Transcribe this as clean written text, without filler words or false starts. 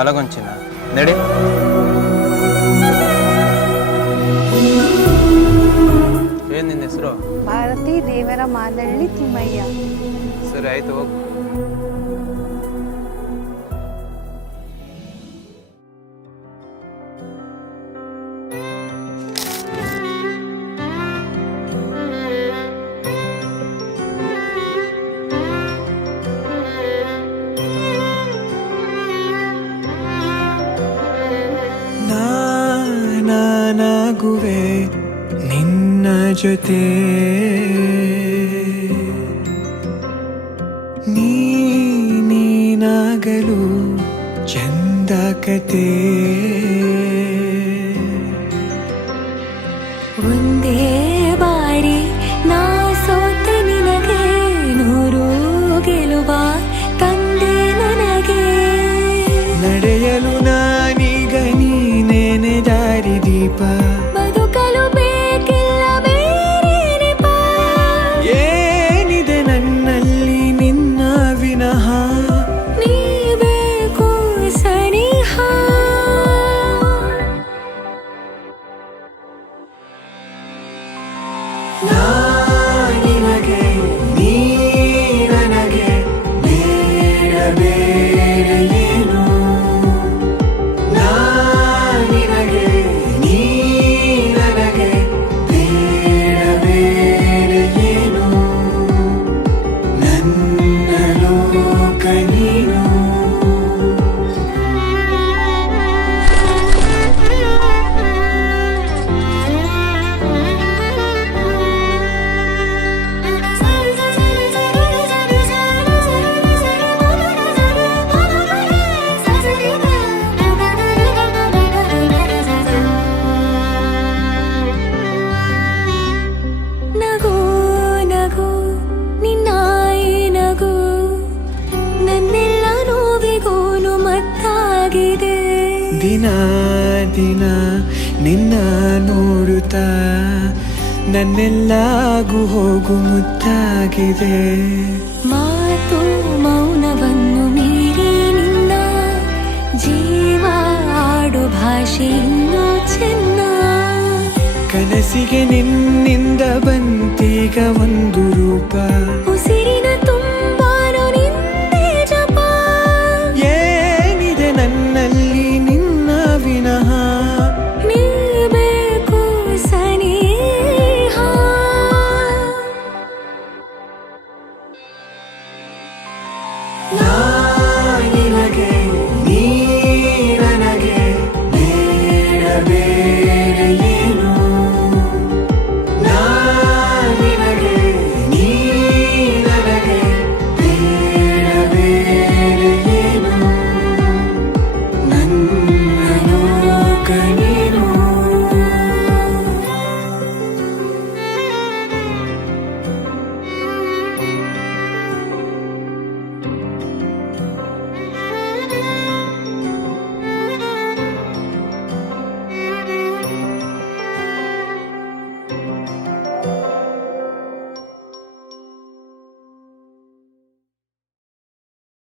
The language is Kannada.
ಬಾಲಗೊಂಚಿನ ನಡಿ. ಏನ್ ನಿನ್ನ ಹೆಸರು? ಭಾರತಿ ದೇವರ ಮಾದಳ್ಳಿ ತಿಮ್ಮಯ್ಯ. ಸರಿ ಆಯ್ತು, ಹೋಗು. ನಾನಾಗುವೆ ನಿನ್ನ ಜೊತೆ, ನೀನಾಗಲು ಚಂದ ಕತೆ. ಒಂದೇ ಬಾರಿ ನಾ ಸೋತ ನಿನಗೆ ನೂರು ಗೆಲುವ ತಂದೆ ನನಗೆ. ನಡೆಯಲು ನಾನೀಗ ನೀನೇನೆ ದಾರಿ ದೀಪ, ಬದುಕಲು ಬೇಕಿಲ್ಲ ಬೇರೆ ನೆಪ. ಏನಿದೆ ನನ್ನಲ್ಲಿ ನಿನ್ನ ವಿನಃ, ನೀ ಬೇಕು ಸನಿಹ. ನಿನಗೆ ನೀ ನನಗೆ ಬೇಡ ಬೇರೆ ಏನು. ನಿನಗೆ ನೀ ನನಗೆ ಬೇಡ ಬೇರೆ ಏನು. ನನ್ನ ಲೋಕ ನೀನು. ನಗು ನಗು ನಿನ್ನಾಯಿ ನಗು, ನನ್ನೆಲ್ಲ ನೋವಿಗೂನು ಮತ್ತಾಗಿದೆ. ದಿನ ದಿನ ನಿನ್ನ ನೋಡುತ್ತಾ ನನ್ನೆಲ್ಲಾಗು ಹೋಗು ಮುತ್ತಾಗಿದೆ. ಮಾತು ಮೌನವನ್ನು ಮೀರಿ ನಿನ್ನ ಜೀವ ಆಡು ಭಾಷೆ ಇನ್ನೂ ಚೆನ್ನ. ಕನಸಿಗೆ ನಿನ್ನಿಂದ ಬಂತೀಗ ಒಂದು ರೂಪ,